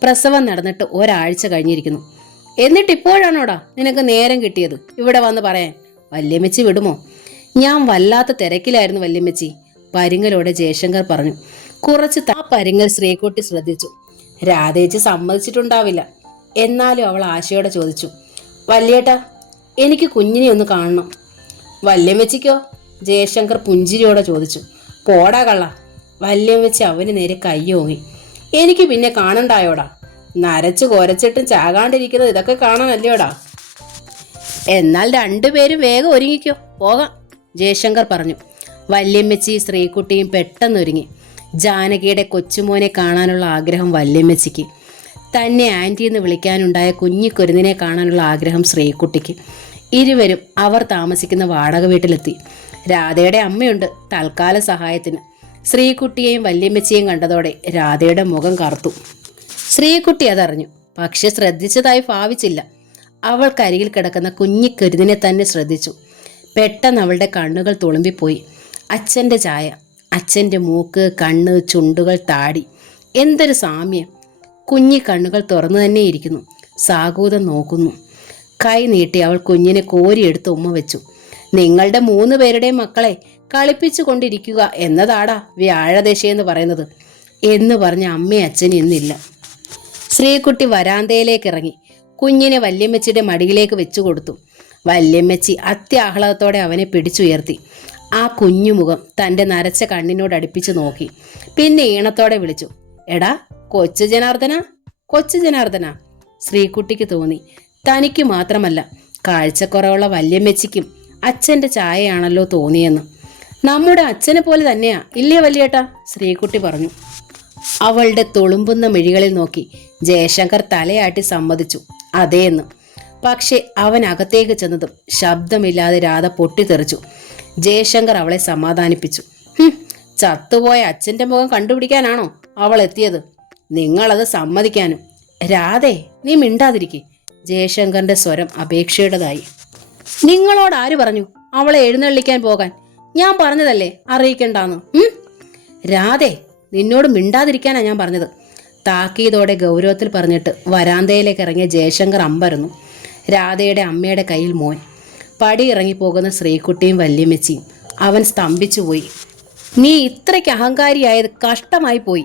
പ്രസവം നടന്നിട്ട് ഒരാഴ്ച കഴിഞ്ഞിരിക്കുന്നു. എന്നിട്ട് ഇപ്പോഴാണോടാ നിനക്ക് നേരം കിട്ടിയത് ഇവിടെ വന്ന് പറയാൻ? വല്യമ്മച്ചി വിടുമോ? ഞാൻ വല്ലാത്ത തിരക്കിലായിരുന്നു വല്യമ്മച്ചി, പരിങ്ങലോടെ ജയശങ്കർ പറഞ്ഞു. കുറച്ച് പരിങ്ങൽ ശ്രീകുട്ടി ശ്രദ്ധിച്ചു. രാധേച്ചി സമ്മതിച്ചിട്ടുണ്ടാവില്ല. എന്നാലും അവൾ ആശയോടെ ചോദിച്ചു, വല്യേട്ടാ, എനിക്ക് കുഞ്ഞിനെ ഒന്ന് കാണണം. വല്യമ്മച്ചിക്കോ? ജയശങ്കർ പുഞ്ചിരിയോടെ ചോദിച്ചു. പോടാ കള്ള. വല്യമ്മച്ചി അവന് നേരെ കയ്യോങ്ങി. എനിക്ക് പിന്നെ കാണണ്ടായോടാ? നരച്ചു കൊരച്ചിട്ടും ചാകാണ്ടിരിക്കുന്നത് ഇതൊക്കെ കാണാനല്ലോടാ. എന്നാൽ രണ്ടുപേരും വേഗം ഒരുങ്ങിക്കോ, പോകാം, ജയശങ്കർ പറഞ്ഞു. വല്യമ്മച്ചി ശ്രീകുട്ടിയും പെട്ടെന്നൊരുങ്ങി. ജാനകിയുടെ കൊച്ചുമോനെ കാണാനുള്ള ആഗ്രഹം വല്യമ്മച്ചിക്ക്, തന്നെ ആൻറ്റി എന്ന് വിളിക്കാനുണ്ടായ കുഞ്ഞിക്കുരുന്നിനെ കാണാനുള്ള ആഗ്രഹം ശ്രീകുട്ടിക്ക്. ഇരുവരും അവർ താമസിക്കുന്ന വാടക വീട്ടിലെത്തി. രാധയുടെ അമ്മയുണ്ട് തൽക്കാല സഹായത്തിന്. ശ്രീകുട്ടിയെയും വല്യമ്മച്ചിയെയും കണ്ടതോടെ രാധയുടെ മുഖം കറുത്തു. ശ്രീകുട്ടി അതറിഞ്ഞു, പക്ഷെ ശ്രദ്ധിച്ചതായി ഭാവിച്ചില്ല. അവൾ കരികിൽ കിടക്കുന്ന കുഞ്ഞിക്കുരുന്നിനെ തന്നെ ശ്രദ്ധിച്ചു. പെട്ടെന്ന് അവളുടെ കണ്ണുകൾ തുളുമ്പിപ്പോയി. അച്ഛൻ്റെ ചായ, അച്ഛൻ്റെ മൂക്ക്, കണ്ണ്, ചുണ്ടുകൾ, താടി, എന്തൊരു സാമ്യം! കുഞ്ഞി കണ്ണുകൾ തുറന്നു തന്നെയിരിക്കുന്നു. സാഗൂതം നോക്കുന്നു. കൈ നീട്ടി അവൾ കുഞ്ഞിനെ കോരിയെടുത്ത് ഉമ്മ വെച്ചു. നിങ്ങളുടെ 3 പേരുടെയും മക്കളെ കളിപ്പിച്ചു കൊണ്ടിരിക്കുക എന്നതാടാ വ്യാഴദശയെന്ന് പറയുന്നത് എന്ന് പറഞ്ഞ അമ്മയും അച്ഛനും ഇന്നില്ല. ശ്രീകുട്ടി വരാന്തയിലേക്ക് ഇറങ്ങി കുഞ്ഞിനെ വല്യമ്മച്ചിയുടെ മടിയിലേക്ക് വെച്ചു കൊടുത്തു. വല്യമ്മച്ചി അത്യാഹ്ലാദത്തോടെ അവനെ പിടിച്ചുയർത്തി. ആ കുഞ്ഞുമുഖം തൻ്റെ നരച്ച കണ്ണിനോട് അടുപ്പിച്ചു നോക്കി. പിന്നെ ഈണത്തോടെ വിളിച്ചു, എടാ കൊച്ചു ജനാർദ്ദന, കൊച്ചു ജനാർദ്ദന. ശ്രീകുട്ടിക്ക് തോന്നി, തനിക്ക് മാത്രമല്ല കാഴ്ചക്കുറവുള്ള വല്യമ്മച്ചിക്കും അച്ഛൻ്റെ ചായയാണല്ലോ തോന്നിയെന്ന്. നമ്മുടെ അച്ഛനെ പോലെ തന്നെയാ ഇല്ലേ വല്യേട്ടാ? ശ്രീകുട്ടി പറഞ്ഞു. അവളുടെ തുളുമ്പുന്ന മിഴികളിൽ നോക്കി ജയശങ്കർ തലയാട്ടി സമ്മതിച്ചു, അതേന്ന്. പക്ഷെ അവൻ അകത്തേക്ക് ചെന്നതും ശബ്ദമില്ലാതെ രാധ പൊട്ടിത്തെറിച്ചു. ജയശങ്കർ അവളെ സമാധാനിപ്പിച്ചു. ചത്തുപോയ അച്ഛൻ്റെ മുഖം കണ്ടുപിടിക്കാനാണോ അവൾ എത്തിയത്? നിങ്ങളത് സമ്മതിക്കാനും. രാധേ, നീ മിണ്ടാതിരിക്കെ. ജയശങ്കറിന്റെ സ്വരം അപേക്ഷയുടേതായി. നിങ്ങളോട് ആര് പറഞ്ഞു അവളെ എഴുന്നള്ളിക്കാൻ പോകാൻ? ഞാൻ പറഞ്ഞതല്ലേ അറിയിക്കണ്ടാന്ന്. രാധേ, നിന്നോട് മിണ്ടാതിരിക്കാനാ ഞാൻ പറഞ്ഞത്. താക്കീതോടെ ഗൗരവത്തിൽ പറഞ്ഞിട്ട് വരാന്തയിലേക്ക് ഇറങ്ങിയ ജയശങ്കർ അമ്പരന്നു. രാധയുടെ അമ്മയുടെ കയ്യിൽ മോൻ. പടി ഇറങ്ങിപ്പോകുന്ന ശ്രീകുട്ടിയും വല്യമ്മച്ചിയും. അവൻ സ്തംഭിച്ചുപോയി. നീ ഇത്രയ്ക്ക് അഹങ്കാരിയായത് കഷ്ടമായി പോയി.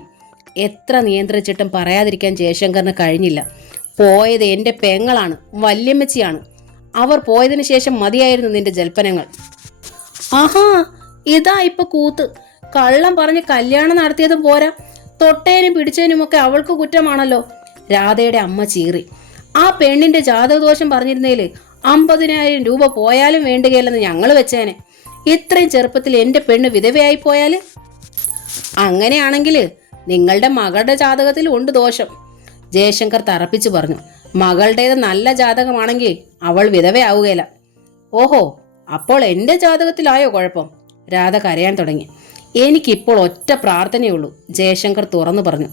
എത്ര നിയന്ത്രിച്ചിട്ടും പറയാതിരിക്കാൻ ജയശങ്കറിന് കഴിഞ്ഞില്ല. പോയത് എൻ്റെ പെങ്ങളാണ്, വല്യമ്മച്ചിയാണ്. അവർ പോയതിനു ശേഷം മതിയായിരുന്നു നിന്റെ ജൽപ്പനങ്ങൾ. ആഹാ, ഇതാ ഇപ്പൊ കൂത്ത്. കള്ളം പറഞ്ഞ് കല്യാണം നടത്തിയതും പോരാ, തൊട്ടേനും പിടിച്ചതിനുമൊക്കെ അവൾക്ക് കുറ്റമാണല്ലോ. രാധയുടെ അമ്മ ചീറി. ആ പെണ്ണിന്റെ ജാതകദോഷം പറഞ്ഞിരുന്നേല് 50,000 രൂപ പോയാലും വേണ്ടുകയില്ലെന്ന് ഞങ്ങൾ വെച്ചേനെ. ഇത്രയും ചെറുപ്പത്തിൽ എൻ്റെ പെണ്ണ് വിധവയായി പോയാല്? അങ്ങനെയാണെങ്കിൽ നിങ്ങളുടെ മകളുടെ ജാതകത്തിൽ ഉണ്ട് ദോഷം, ജയശങ്കർ തറപ്പിച്ചു പറഞ്ഞു. മകളുടേത് നല്ല ജാതകമാണെങ്കിൽ അവൾ വിധവയാവുകയില്ല. ഓഹോ, അപ്പോൾ എൻ്റെ ജാതകത്തിലായോ കുഴപ്പം? രാധ കരയാൻ തുടങ്ങി. എനിക്കിപ്പോൾ ഒറ്റ പ്രാർത്ഥനയുള്ളൂ, ജയശങ്കർ തുറന്നു പറഞ്ഞു.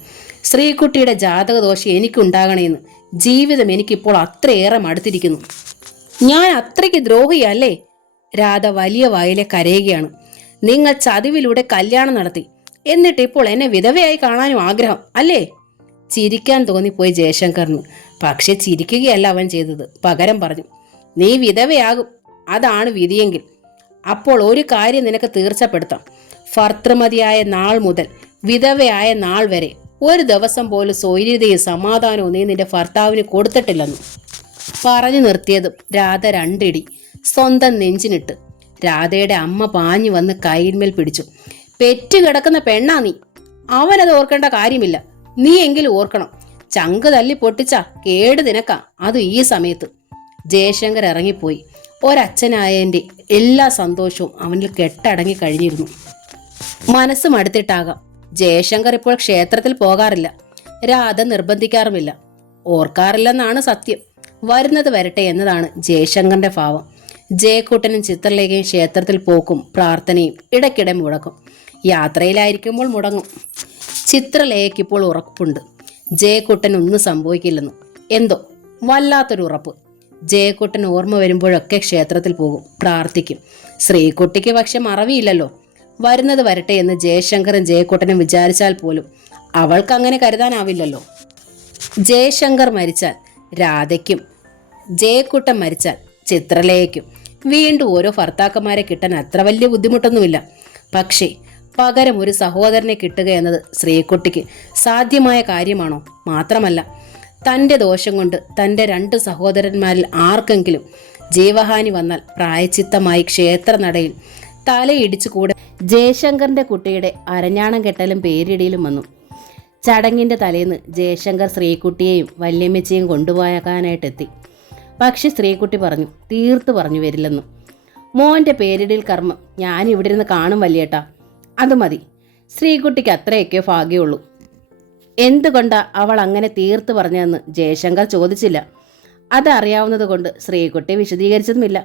ശ്രീകുട്ടിയുടെ ജാതകദോഷം എനിക്കുണ്ടാകണേന്ന്. ജീവിതം എനിക്കിപ്പോൾ അത്രയേറെ മടുത്തിരിക്കുന്നു. ഞാൻ അത്രയ്ക്ക് ദ്രോഹിയല്ലേ? രാധ വലിയ വായിലെ കരയുകയാണ്. നിങ്ങൾ ചതിവിലൂടെ കല്യാണം നടത്തി, എന്നിട്ട് ഇപ്പോൾ എന്നെ വിധവയായി കാണാനും ആഗ്രഹം അല്ലേ? ചിരിക്കാൻ തോന്നിപ്പോയി ജയശങ്കറിന്. പക്ഷെ ചിരിക്കുകയല്ല അവൻ ചെയ്തത്. പകരം പറഞ്ഞു, നീ വിധവയാകും, അതാണ് വിധിയെങ്കിൽ. അപ്പോൾ ഒരു കാര്യം നിനക്ക് തീർച്ചപ്പെടുത്താം. ഭർത്തൃമതിയായ നാൾ മുതൽ വിധവയായ നാൾ വരെ ഒരു ദിവസം പോലും സ്വൈര്യതയും സമാധാനവും നീ നിന്റെ ഭർത്താവിന് കൊടുത്തിട്ടില്ലെന്നു. പറഞ്ഞു നിർത്തിയതും രാധ 2 ഇടി സ്വന്തം നെഞ്ചിനിട്ട്. രാധയുടെ അമ്മ പാഞ്ഞു വന്ന് കൈന്മേൽ പിടിച്ചു. പെറ്റു കിടക്കുന്ന പെണ്ണാ നീ. അവനത് ഓർക്കേണ്ട കാര്യമില്ല, നീ എങ്കിലും ഓർക്കണം. ചങ്ക് തല്ലി പൊട്ടിച്ച കേട് നിനക്കാ, അത് ഈ സമയത്ത്. ജയശങ്കർ ഇറങ്ങിപ്പോയി. ഒരച്ഛനായതിൻ്റെ എല്ലാ സന്തോഷവും അവനിൽ കെട്ടടങ്ങി കഴിഞ്ഞിരുന്നു. മനസ്സ് മടുത്തിട്ടാകാം ജയശങ്കർ ഇപ്പോൾ ക്ഷേത്രത്തിൽ പോകാറില്ല. രാധ നിർബന്ധിക്കാറുമില്ല. ഓർക്കാറില്ലെന്നാണ് സത്യം. വരുന്നത് വരട്ടെ എന്നതാണ് ജയശങ്കറിന്റെ ഭാവം. ജയക്കൂട്ടനും ചിത്രലേഖയും ക്ഷേത്രത്തിൽ പോക്കും പ്രാർത്ഥനയും ഇടയ്ക്കിടെ മുടക്കും. യാത്രയിലായിരിക്കുമ്പോൾ മുടങ്ങും. ചിത്രലേഖയ്ക്കിപ്പോൾ ഉറപ്പുണ്ട്, ജയക്കൂട്ടൻ ഒന്നും സംഭവിക്കില്ലെന്ന്. എന്തോ വല്ലാത്തൊരു ഉറപ്പ്. ജയക്കുട്ടൻ ഓർമ്മ വരുമ്പോഴൊക്കെ ക്ഷേത്രത്തിൽ പോകും, പ്രാർത്ഥിക്കും. ശ്രീകുട്ടിക്ക് പക്ഷെ മറവിയില്ലല്ലോ. വരുന്നത് വരട്ടെ എന്ന് ജയശങ്കറും ജയക്കുട്ടനും വിചാരിച്ചാൽ പോലും അവൾക്ക് അങ്ങനെ കരുതാനാവില്ലല്ലോ. ജയശങ്കർ മരിച്ചാൽ രാധയ്ക്കും, ജയക്കുട്ടൻ മരിച്ചാൽ ചിത്രലേഖയ്ക്കും വീണ്ടും ഓരോ ഭർത്താക്കന്മാരെ കിട്ടാൻ അത്ര വലിയ ബുദ്ധിമുട്ടൊന്നുമില്ല. പക്ഷേ പകരം ഒരു സഹോദരനെ കിട്ടുക എന്നത് ശ്രീകുട്ടിക്ക് സാധ്യമായ കാര്യമാണോ? മാത്രമല്ല, തൻ്റെ ദോഷം കൊണ്ട് തൻ്റെ 2 സഹോദരന്മാരിൽ ആർക്കെങ്കിലും ജീവഹാനി വന്നാൽ പ്രായച്ചിത്തമായി ക്ഷേത്രനടയിൽ തലയിടിച്ചു കൂടെ. ജയശങ്കറിന്റെ കുട്ടിയുടെ അരഞ്ഞാണം കെട്ടലും പേരിടിയിലും വന്നു. ചടങ്ങിന്റെ തലേന്ന് ജയശങ്കർ ശ്രീകുട്ടിയെയും വല്യമ്മച്ചയും കൊണ്ടുപോകാനായിട്ടെത്തി. പക്ഷെ ശ്രീകുട്ടി പറഞ്ഞു, തീർത്തു പറഞ്ഞു വരില്ലെന്ന്. മോന്റെ പേരിടിയിൽ കർമ്മം ഞാൻ ഇവിടെ ഇരുന്ന് കാണും വല്യേട്ടാ, അത് മതി. ശ്രീകുട്ടിക്ക് അത്രയൊക്കെ ഭാഗ്യമുള്ളൂ. എന്തുകൊണ്ടാ അവൾ അങ്ങനെ തീർത്തു പറഞ്ഞതെന്ന് ജയശങ്കർ ചോദിച്ചില്ല. അതറിയാവുന്നത് കൊണ്ട് ശ്രീകുട്ടി വിശദീകരിച്ചതുമില്ല.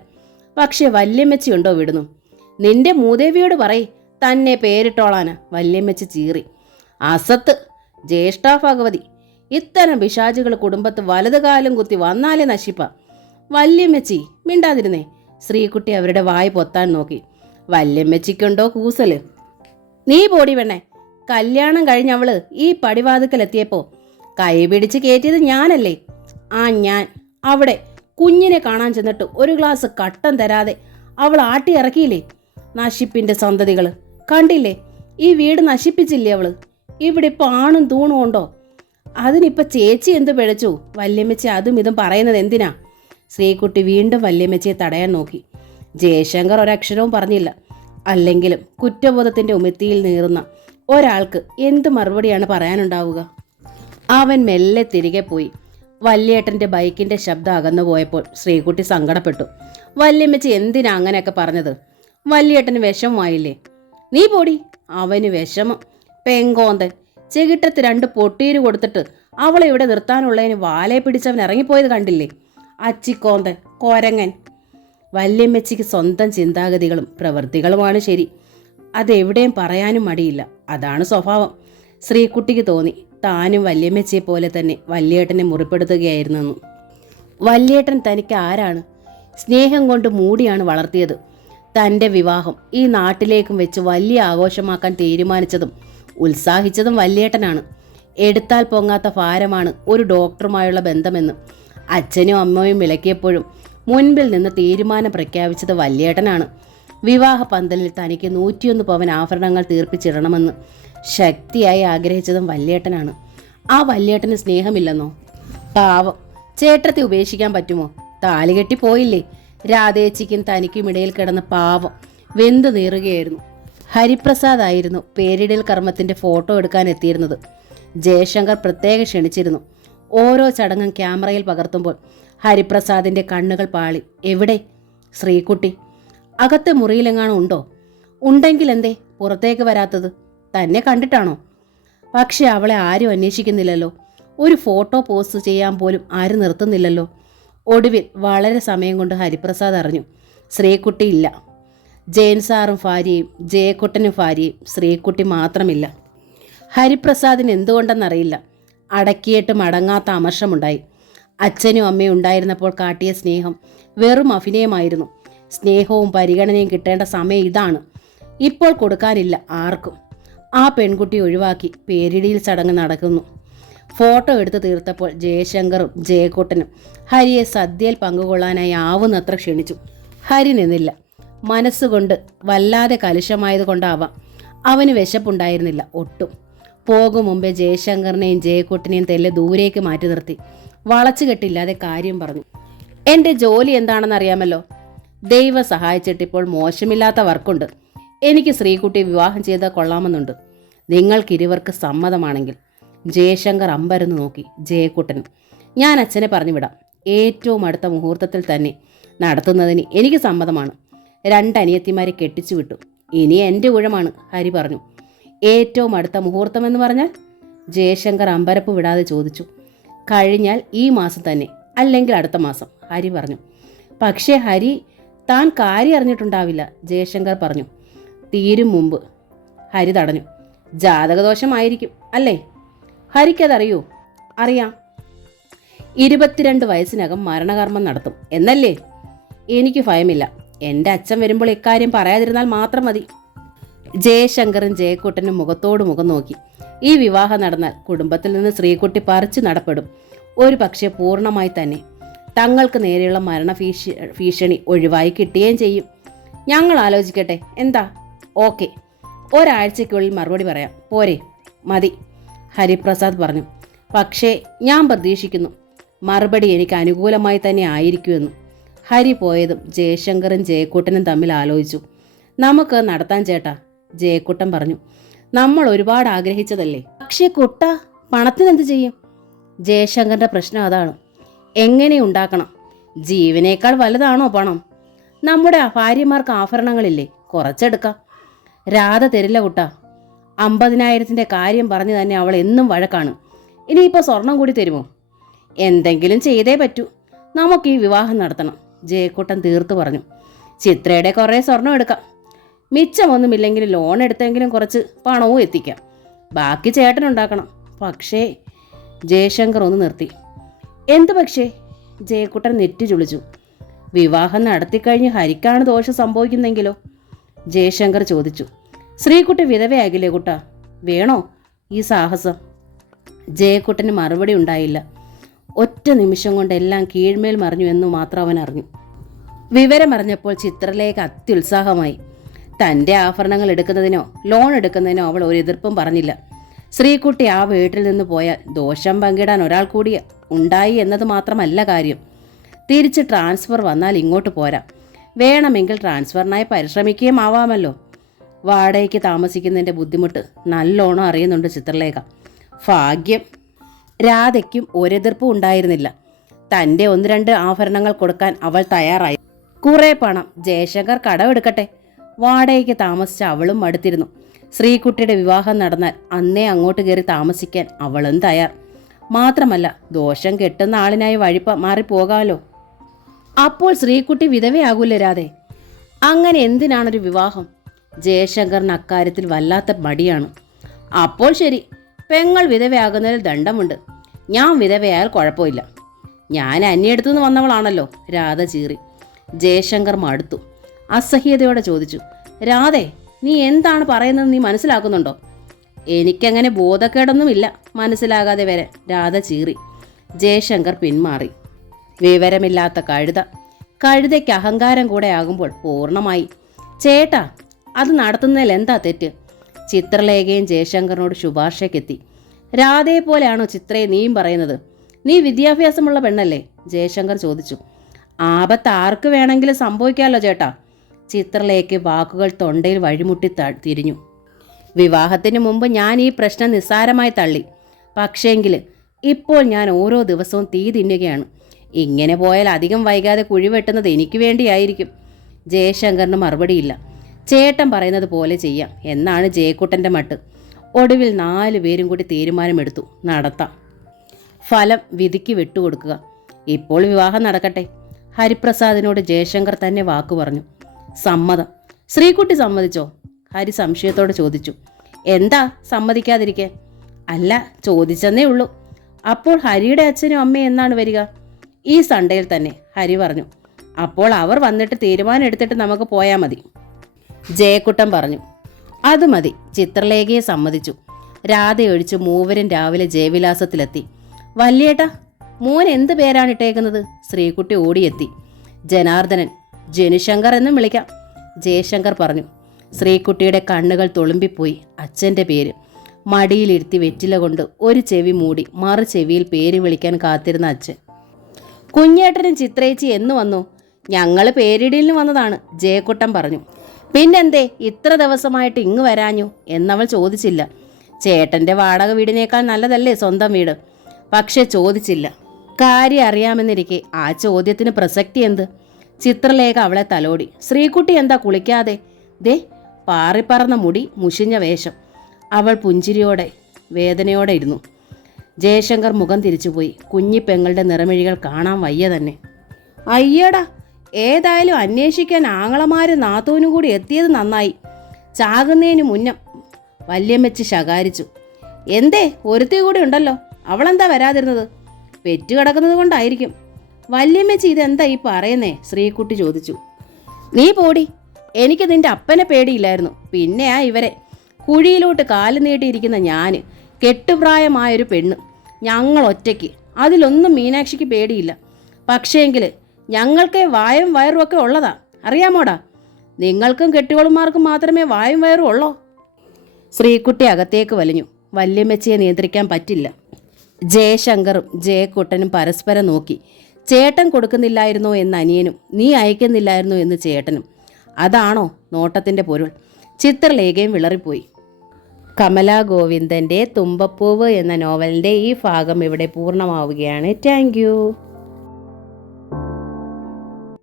പക്ഷെ വല്യമ്മച്ചിയുണ്ടോ വിടുന്നു? നിന്റെ മൂദേവിയോട് പറയ്, തന്നെ പേരിട്ടോളാന്. വല്യമ്മച്ചി ചീറി. അസത്ത്, ജ്യേഷ്ഠാ ഭഗവതി, ഇത്തരം പിശാചുകൾ കുടുംബത്ത് വലത് കാലം കുത്തി വന്നാലേ നശിപ്പ. വല്യമ്മച്ചി മിണ്ടാതിരുന്നേ. ശ്രീകുട്ടി അവരുടെ വായി പൊത്താൻ നോക്കി. വല്യമ്മച്ചിക്കുണ്ടോ കൂസല്? നീ പോടി പെണ്ണെ. കല്യാണം കഴിഞ്ഞവള് ഈ പടിവാതുക്കലെത്തിയപ്പോ കൈപിടിച്ച് കയറ്റിയത് ഞാനല്ലേ? ഞാൻ അവിടെ കുഞ്ഞിനെ കാണാൻ ചെന്നിട്ട് ഒരു ഗ്ലാസ് കട്ടൻ തരാതെ അവൾ ആട്ടി ഇറക്കിയില്ലേ? നശിപ്പിന്റെ സന്തതികള് കണ്ടില്ലേ? ഈ വീട് നശിപ്പിച്ചില്ലേ അവള്? ഇവിടെ ഇപ്പൊ ആണും തൂണും ഉണ്ടോ? അതിനിപ്പോ ചേച്ചി എന്ത് പിഴച്ചു? വല്യമ്മച്ചി അതും ഇതും പറയുന്നത് എന്തിനാ? ശ്രീകുട്ടി വീണ്ടും വല്യമ്മച്ചിയെ തടയാൻ നോക്കി. ജയശങ്കർ ഒരക്ഷരവും പറഞ്ഞില്ല. അല്ലെങ്കിലും കുറ്റബോധത്തിന്റെ ഉമിത്തിയിൽ നീറുന്ന ഒരാൾക്ക് എന്ത് മറുപടിയാണ് പറയാനുണ്ടാവുക? അവൻ മെല്ലെ തിരികെ പോയി. വല്യേട്ടന്റെ ബൈക്കിന്റെ ശബ്ദം അകന്നു പോയപ്പോൾ ശ്രീകുട്ടി സങ്കടപ്പെട്ടു. വല്യമ്മച്ചി എന്തിനാ അങ്ങനെയൊക്കെ പറഞ്ഞത്? വല്യേട്ടന് വിഷമമായില്ലേ? നീ പോടി. അവന് വിഷമം. പെങ്കോന്തൻ ചെകിട്ടത്ത് 2 പൊട്ടീര് കൊടുത്തിട്ട് അവളെ ഇവിടെ നിർത്താനുള്ളതിന് വാലെ പിടിച്ചവൻ ഇറങ്ങിപ്പോയത് കണ്ടില്ലേ? അച്ചിക്കോന്തൻ, കൊരങ്ങൻ. വല്യമ്മച്ചിക്ക് സ്വന്തം ചിന്താഗതികളും പ്രവൃത്തികളുമാണ് ശരി. അതെവിടെയും പറയാനും മടിയില്ല. അതാണ് സ്വഭാവം. ശ്രീകുട്ടിക്ക് തോന്നി താനും വല്യമ്മച്ചിയെ പോലെ തന്നെ വല്യേട്ടനെ മുറിപ്പെടുത്തുകയായിരുന്നെന്നു. വല്യേട്ടൻ തനിക്ക് ആരാണ്? സ്നേഹം കൊണ്ട് മൂടിയാണ് വളർത്തിയത്. തൻ്റെ വിവാഹം ഈ നാട്ടിലേക്കും വെച്ച് വലിയ ആഘോഷമാക്കാൻ തീരുമാനിച്ചതും ഉത്സാഹിച്ചതും വല്യേട്ടനാണ്. എടുത്താൽ പൊങ്ങാത്ത ഭാരമാണ് ഒരു ഡോക്ടറുമായുള്ള ബന്ധമെന്ന് അച്ഛനും അമ്മയും വിലക്കിയപ്പോഴും മുൻപിൽ നിന്ന് തീരുമാനം പ്രഖ്യാപിച്ചത് വല്യേട്ടനാണ്. വിവാഹ പന്തലിൽ തനിക്ക് 101 പവൻ ആഭരണങ്ങൾ തീർപ്പിച്ചിടണമെന്ന് ശക്തിയായി ആഗ്രഹിച്ചതും വല്യേട്ടനാണ്. ആ വല്യേട്ടന് സ്നേഹമില്ലെന്നോ? പാവം, ചേട്ടത്തെ ഉപേക്ഷിക്കാൻ പറ്റുമോ? താലികെട്ടി പോയില്ലേ? രാധേച്ചിക്കും തനിക്കും ഇടയിൽ കിടന്ന പാവം വെന്തു നീറുകയായിരുന്നു. ഹരിപ്രസാദ് ആയിരുന്നു പേരിടൽ കർമ്മത്തിന്റെ ഫോട്ടോ എടുക്കാൻ എത്തിയിരുന്നത്. ജയശങ്കർ പ്രത്യേകം ക്ഷണിച്ചിരുന്നു. ഓരോ ചടങ്ങും ക്യാമറയിൽ പകർത്തുമ്പോൾ ഹരിപ്രസാദിന്റെ കണ്ണുകൾ പാളി. എവിടെ ശ്രീകുട്ടി? അകത്തെ മുറിയിലെങ്ങാനും ഉണ്ടോ? ഉണ്ടെങ്കിൽ എന്തേ പുറത്തേക്ക് വരാത്തത്? തന്നെ കണ്ടിട്ടാണോ? പക്ഷെ അവളെ ആരും അന്വേഷിക്കുന്നില്ലല്ലോ. ഒരു ഫോട്ടോ പോസ്റ്റ് ചെയ്യാൻ പോലും ആരും നിർത്തുന്നില്ലല്ലോ. ഒടുവിൽ വളരെ സമയം കൊണ്ട് ഹരിപ്രസാദ് അറിഞ്ഞു, ശ്രീകുട്ടി ഇല്ല. ജയൻ സാറും ഭാര്യയും ജയക്കുട്ടനും ഭാര്യയും, ശ്രീകുട്ടി മാത്രമില്ല. ഹരിപ്രസാദിന് എന്തുകൊണ്ടെന്നറിയില്ല, അടക്കിയിട്ടും അടങ്ങാത്ത അമർഷമുണ്ടായി. അച്ഛനും അമ്മയും ഉണ്ടായിരുന്നപ്പോൾ കാട്ടിയ സ്നേഹം വെറും അഭിനയമായിരുന്നു. സ്നേഹവും പരിഗണനയും കിട്ടേണ്ട സമയം ഇതാണ്. ഇപ്പോൾ കൊടുക്കാനില്ല ആർക്കും. ആ പെൺകുട്ടി ഒഴിവാക്കി പേരിടിയിൽ ചടങ്ങ് നടക്കുന്നു. ഫോട്ടോ എടുത്ത് തീർത്തപ്പോൾ ജയശങ്കറും ജയക്കുട്ടനും ഹരിയെ സദ്യയിൽ പങ്കുകൊള്ളാനായി ആവുന്നത്ര ക്ഷണിച്ചു. ഹരി നിന്നില്ല. മനസ്സുകൊണ്ട് വല്ലാതെ കലുഷമായതുകൊണ്ടാവാം അവന് വിശപ്പുണ്ടായിരുന്നില്ല ഒട്ടും. പോകും മുമ്പേ ജയശങ്കറിനെയും ജയക്കുട്ടനെയും തെല്ലെ ദൂരേക്ക് മാറ്റി നിർത്തി വളച്ചുകെട്ടില്ലാതെ കാര്യം പറഞ്ഞു. എൻ്റെ ജോലി എന്താണെന്നറിയാമല്ലോ. ദൈവം സഹായിച്ചിട്ടിപ്പോൾ മോശമില്ലാത്ത വർക്കുണ്ട്. എനിക്ക് ശ്രീകുട്ടിയെ വിവാഹം ചെയ്താൽ കൊള്ളാമെന്നുണ്ട്. നിങ്ങൾക്കിരുവർക്ക് സമ്മതമാണെങ്കിൽ. ജയശങ്കർ അമ്പരന്ന് നോക്കി. ജയക്കുട്ടനും, ഞാൻ അച്ഛനെ പറഞ്ഞു വിടാം. ഏറ്റവും അടുത്ത മുഹൂർത്തത്തിൽ തന്നെ നടത്തുന്നതിന് എനിക്ക് സമ്മതമാണ്. 2 അനിയത്തിമാരെ കെട്ടിച്ചു വിട്ടു. ഇനി എൻ്റെ ഊഴമാണ്. ഹരി പറഞ്ഞു. ഏറ്റവും അടുത്ത മുഹൂർത്തമെന്ന് പറഞ്ഞാൽ? ജയശങ്കർ അമ്പരപ്പ് വിടാതെ ചോദിച്ചു. കഴിഞ്ഞാൽ ഈ മാസം തന്നെ, അല്ലെങ്കിൽ അടുത്ത മാസം, ഹരി പറഞ്ഞു. പക്ഷേ ഹരി, താൻ കാര്യം അറിഞ്ഞിട്ടുണ്ടാവില്ല, ജയശങ്കർ പറഞ്ഞു. തീരും മുമ്പ്. ഹരി തടഞ്ഞു. ജാതകദോഷമായിരിക്കും അല്ലേ? ഹരിക്കതറിയോ? അറിയാം. 22 വയസ്സിനകം മരണകർമ്മം നടത്തും എന്നല്ലേ? എനിക്ക് ഭയമില്ല. എൻ്റെ അച്ഛൻ വരുമ്പോൾ ഇക്കാര്യം പറയാതിരുന്നാൽ മാത്രം മതി. ജയശങ്കറും ജയക്കുട്ടനും മുഖത്തോട് മുഖം നോക്കി. ഈ വിവാഹം നടന്നാൽ കുടുംബത്തിൽ നിന്ന് ശ്രീകുട്ടി പറിച്ചു നടപ്പെടും. ഒരു പക്ഷേ പൂർണ്ണമായി തന്നെ. തങ്ങൾക്ക് നേരെയുള്ള ഭീഷണി ഒഴിവായി കിട്ടുകയും ചെയ്യും. ഞങ്ങൾ ആലോചിക്കട്ടെ, എന്താ? ഓക്കെ, ഒരാഴ്ചയ്ക്കുള്ളിൽ മറുപടി പറയാം. പോരെ? മതി, ഹരിപ്രസാദ് പറഞ്ഞു. പക്ഷേ ഞാൻ പ്രതീക്ഷിക്കുന്നു മറുപടി എനിക്ക് അനുകൂലമായി തന്നെ ആയിരിക്കുമെന്ന്. ഹരി പോയതും ജയശങ്കറും ജയക്കുട്ടനും തമ്മിൽ ആലോചിച്ചു. നമുക്ക് നടത്താൻ ചേട്ടാ, ജയക്കുട്ടൻ പറഞ്ഞു. നമ്മൾ ഒരുപാട് ആഗ്രഹിച്ചതല്ലേ. പക്ഷേ കുട്ട, പണത്തിനെന്ത് ചെയ്യും? ജയശങ്കറിൻ്റെ പ്രശ്നം അതാണ്. എങ്ങനെ ഉണ്ടാക്കണം? ജീവനേക്കാൾ വലുതാണോ പണം? നമ്മുടെ ഭാര്യമാർക്ക് ആഭരണങ്ങളില്ലേ, കുറച്ചെടുക്കാം. രാധ തരില്ല കുട്ട. 50,000 കാര്യം പറഞ്ഞ് തന്നെ അവൾ എന്നും വഴക്കാണ്. ഇനിയിപ്പോൾ സ്വർണം കൂടി തരുമോ? എന്തെങ്കിലും ചെയ്തേ പറ്റൂ. നമുക്ക് ഈ വിവാഹം നടത്തണം, ജയക്കുട്ടൻ തീർത്തു പറഞ്ഞു. ചിത്രയുടെ കുറേ സ്വർണം എടുക്കാം. മിച്ചമൊന്നുമില്ലെങ്കിൽ ലോൺ എടുത്തെങ്കിലും കുറച്ച് പണവും എത്തിക്കാം. ബാക്കി ചേട്ടനുണ്ടാക്കണം. പക്ഷേ ജയശങ്കർ ഒന്ന് നിർത്തി. എന്ത് പക്ഷേ? ജയക്കുട്ടൻ നെറ്റി ചുളിച്ചു. വിവാഹം നടത്തിക്കഴിഞ്ഞ് ഹരിക്കാണ് ദോഷം സംഭവിക്കുന്നെങ്കിലോ? ജയശങ്കർ ചോദിച്ചു. ശ്രീകുട്ടി വിധവയാകില്ലേ കുട്ട? വേണോ ഈ സാഹസം? ജയക്കുട്ടന് മറുപടി ഉണ്ടായില്ല. ഒറ്റ നിമിഷം കൊണ്ട് എല്ലാം കീഴ്മേൽ മറിഞ്ഞു എന്ന് മാത്രം അവൻ അറിഞ്ഞു. വിവരമറിഞ്ഞപ്പോൾ ചിത്രലേഖ അത്യുത്സാഹമായി. തൻ്റെ ആഭരണങ്ങൾ എടുക്കുന്നതിനോ ലോൺ എടുക്കുന്നതിനോ അവൾ ഒരു എതിർപ്പും പറഞ്ഞില്ല. ശ്രീകുട്ടി ആ വീട്ടിൽ നിന്ന് പോയാൽ ദോഷം പങ്കിടാൻ ഒരാൾ കൂടി ഉണ്ടായി എന്നത് മാത്രമല്ല കാര്യം. തിരിച്ച് ട്രാൻസ്ഫർ വന്നാൽ ഇങ്ങോട്ട് പോരാ. വേണമെങ്കിൽ ട്രാൻസ്ഫറിനായി പരിശ്രമിക്കുകയും ആവാമല്ലോ. വാടകയ്ക്ക് താമസിക്കുന്നതിൻ്റെ ബുദ്ധിമുട്ട് നല്ലോണം അറിയുന്നുണ്ട് ചിത്രലേഖ. ഭാഗ്യം. രാധയ്ക്കും ഒരെതിർപ്പും ഉണ്ടായിരുന്നില്ല. തൻ്റെ 1-2 ആഭരണങ്ങൾ കൊടുക്കാൻ അവൾ തയ്യാറായി. കുറേ പണം ജയശങ്കർ കടമെടുക്കട്ടെ. വാടകയ്ക്ക് താമസിച്ച അവളും മടുത്തിരുന്നു. ശ്രീകുട്ടിയുടെ വിവാഹം നടന്നാൽ അന്നേ അങ്ങോട്ട് കയറി താമസിക്കാൻ അവളും തയ്യാർ. മാത്രമല്ല, ദോഷം കെട്ടുന്ന ആളിനായി മാറിപ്പോകാമല്ലോ. അപ്പോൾ ശ്രീകുട്ടി വിധവയാകൂല്ലേ രാധേ? അങ്ങനെ എന്തിനാണൊരു വിവാഹം? ജയശങ്കറിന് അക്കാര്യത്തിൽ വല്ലാത്ത മടിയാണ്. അപ്പോൾ ശരി, പെങ്ങൾ വിധവയാകുന്നതിൽ ദണ്ഡമുണ്ട്. ഞാൻ വിധവയായാൽ കുഴപ്പമില്ല. ഞാൻ അന്യടുത്തുനിന്ന് വന്നവളാണല്ലോ, രാധ ചീറി. ജയശങ്കർ മടുത്തു. അസഹ്യതയോടെ ചോദിച്ചു. രാധേ, നീ എന്താണ് പറയുന്നത്? നീ മനസ്സിലാക്കുന്നുണ്ടോ? എനിക്കങ്ങനെ ബോധക്കേടൊന്നുമില്ല, മനസ്സിലാകാതെ വരെ, രാധ ചീറി. ജയശങ്കർ പിന്മാറി. വിവരമില്ലാത്ത കഴുതയ്ക്ക് അഹങ്കാരം കൂടെ ആകുമ്പോൾ പൂർണ്ണമായി. ചേട്ടാ, അത് നടത്തുന്നതിൽ എന്താ തെറ്റ്? ചിത്രലേഖയും ജയശങ്കറിനോട് ശുപാർശയ്ക്കെത്തി. രാധയെ പോലെയാണോ ചിത്രയെ നീയും പറയുന്നത്? നീ വിദ്യാഭ്യാസമുള്ള പെണ്ണല്ലേ? ജയശങ്കർ ചോദിച്ചു. ആപത്ത് ആർക്ക് വേണമെങ്കിലും സംഭവിക്കാമല്ലോ ചേട്ടാ. ചിത്രലേഖയ്ക്ക് വാക്കുകൾ തൊണ്ടയിൽ വഴിമുട്ടി തിരിഞ്ഞു. വിവാഹത്തിന് മുമ്പ് ഞാൻ ഈ പ്രശ്നം നിസ്സാരമായി തള്ളി. പക്ഷേങ്കിൽ ഇപ്പോൾ ഞാൻ ഓരോ ദിവസവും തീ തിന്നുകയാണ്. ഇങ്ങനെ പോയാൽ അധികം വൈകാതെ കുഴിവെട്ടുന്നത് എനിക്ക് വേണ്ടിയായിരിക്കും. ജയശങ്കറിന് മറുപടിയില്ല. ചേട്ടൻ പറയുന്നത് പോലെ ചെയ്യാം എന്നാണ് ജയക്കുട്ടൻ്റെ മട്ട്. ഒടുവിൽ 4 പേരും കൂടി തീരുമാനമെടുത്തു. നടത്താം. ഫലം വിധിക്ക് വിട്ടുകൊടുക്കുക. ഇപ്പോൾ വിവാഹം നടക്കട്ടെ. ഹരിപ്രസാദിനോട് ജയശങ്കർ തന്നെ വാക്കു പറഞ്ഞു. സമ്മതം. ശ്രീകുട്ടി സമ്മതിച്ചോ? ഹരി സംശയത്തോടെ ചോദിച്ചു. എന്താ സമ്മതിക്കാതിരിക്കാൻ? അല്ല, ചോദിച്ചെന്നേ ഉള്ളൂ. അപ്പോൾ ഹരിയുടെ അച്ഛനും അമ്മയും എന്നാണ് വരിക? ഈ സൺഡേയിൽ തന്നെ, ഹരി പറഞ്ഞു. അപ്പോൾ അവർ വന്നിട്ട് തീരുമാനം എടുത്തിട്ട് നമുക്ക് പോയാൽ മതി, ജയക്കുട്ടൻ പറഞ്ഞു. അത് മതി. ചിത്രലേഖയെ സമ്മതിച്ചു. രാധയൊഴിച്ച് മൂവരും രാവിലെ ജയവിലാസത്തിലെത്തി. വല്യേട്ടാ, മോൻ എന്ത് പേരാണ് ഇട്ടേക്കുന്നത്? ശ്രീകുട്ടി ഓടിയെത്തി. ജനാർദ്ദനൻ, ജനുശങ്കർ എന്നും വിളിക്കാം, ജയശങ്കർ പറഞ്ഞു. ശ്രീകുട്ടിയുടെ കണ്ണുകൾ തുളുമ്പിപ്പോയി. അച്ഛൻ്റെ പേര്. മടിയിലിരുത്തി വെറ്റില കൊണ്ട് ഒരു ചെവി മൂടി മറു ചെവിയിൽ പേര് വിളിക്കാൻ കാത്തിരുന്ന അച്ഛൻ. കുഞ്ഞേട്ടനും ചിത്രേച്ചി എന്ന് വന്നു? ഞങ്ങൾ പേരിടലിന് വന്നതാണ്, ജയക്കുട്ടൻ പറഞ്ഞു. പിന്നെന്തേ ഇത്ര ദിവസമായിട്ട് ഇങ്ങ് വരാഞ്ഞു എന്നവൾ ചോദിച്ചില്ല. ചേട്ടൻ്റെ വാടക വീടിനേക്കാൾ നല്ലതല്ലേ സ്വന്തം വീട്? പക്ഷെ ചോദിച്ചില്ല. കാര്യം അറിയാമെന്നിരിക്കെ ആ ചോദ്യത്തിന് പ്രസക്തി എന്ത്? ചിത്രലേഖ അവളെ തലോടി. ശ്രീകുട്ടി എന്താ കുളിക്കാതെ? ദേ, പാറിപ്പറന്ന മുടി, മുഷിഞ്ഞ വേഷം. അവൾ പുഞ്ചിരിയോടെ വേദനയോടെ ഇരുന്നു. ജയശങ്കർ മുഖം തിരിച്ചുപോയി. കുഞ്ഞിപ്പെങ്ങളുടെ നിറമിഴികൾ കാണാൻ വയ്യ തന്നെ. അയ്യടാ, ഏതായാലും അന്വേഷിക്കാൻ ആങ്ങളമാരും നാത്തൂനും കൂടി എത്തിയത് നന്നായി. ചാകുന്നതിന് മുന്നം വല്യമ്മച്ചി ശകാരിച്ചു. എന്തേ, ഒരുത്തി കൂടി ഉണ്ടല്ലോ, അവളെന്താ വരാതിരുന്നത്? പെറ്റു കിടക്കുന്നത് കൊണ്ടായിരിക്കും. വല്യമ്മച്ചി ഇതെന്താ ഈ പറയുന്നേ? ശ്രീകുട്ടി ചോദിച്ചു. നീ പോടി, എനിക്ക് നിന്റെ അപ്പനെ പേടിയില്ലായിരുന്നു, പിന്നെയാ ഇവരെ. കുഴിയിലോട്ട് കാല് നീട്ടിയിരിക്കുന്ന ഞാന്, കെട്ടുപ്രായമായൊരു പെണ്ണ്, ഞങ്ങൾ ഒറ്റയ്ക്ക്. അതിലൊന്നും മീനാക്ഷിക്ക് പേടിയില്ല. പക്ഷേങ്കിൽ ഞങ്ങൾക്ക് വായും വയറും ഒക്കെ ഉള്ളതാ, അറിയാമോടാ? നിങ്ങൾക്കും കെട്ടുകളുമാർക്കും മാത്രമേ വായും വയറും ഉള്ളോ? ശ്രീകുട്ടി അകത്തേക്ക് വലിഞ്ഞു. വല്യമ്മച്ചിയെ നിയന്ത്രിക്കാൻ പറ്റില്ല. ജയശങ്കറും ജയക്കുട്ടനും പരസ്പരം നോക്കി. ചേട്ടൻ കൊടുക്കുന്നില്ലായിരുന്നോ എന്ന് അനിയനും, നീ അയക്കുന്നില്ലായിരുന്നോ എന്ന് ചേട്ടനും. അതാണോ നോട്ടത്തിൻ്റെ പൊരുൾ? ചിത്രലേഖയും വിളറിപ്പോയി. കമലാ ഗോവിന്ദൻ്റെ തുമ്പപ്പൂവ് എന്ന നോവലിൻ്റെ ഈ ഭാഗം ഇവിടെ പൂർണ്ണമാവുകയാണ്. Thank U.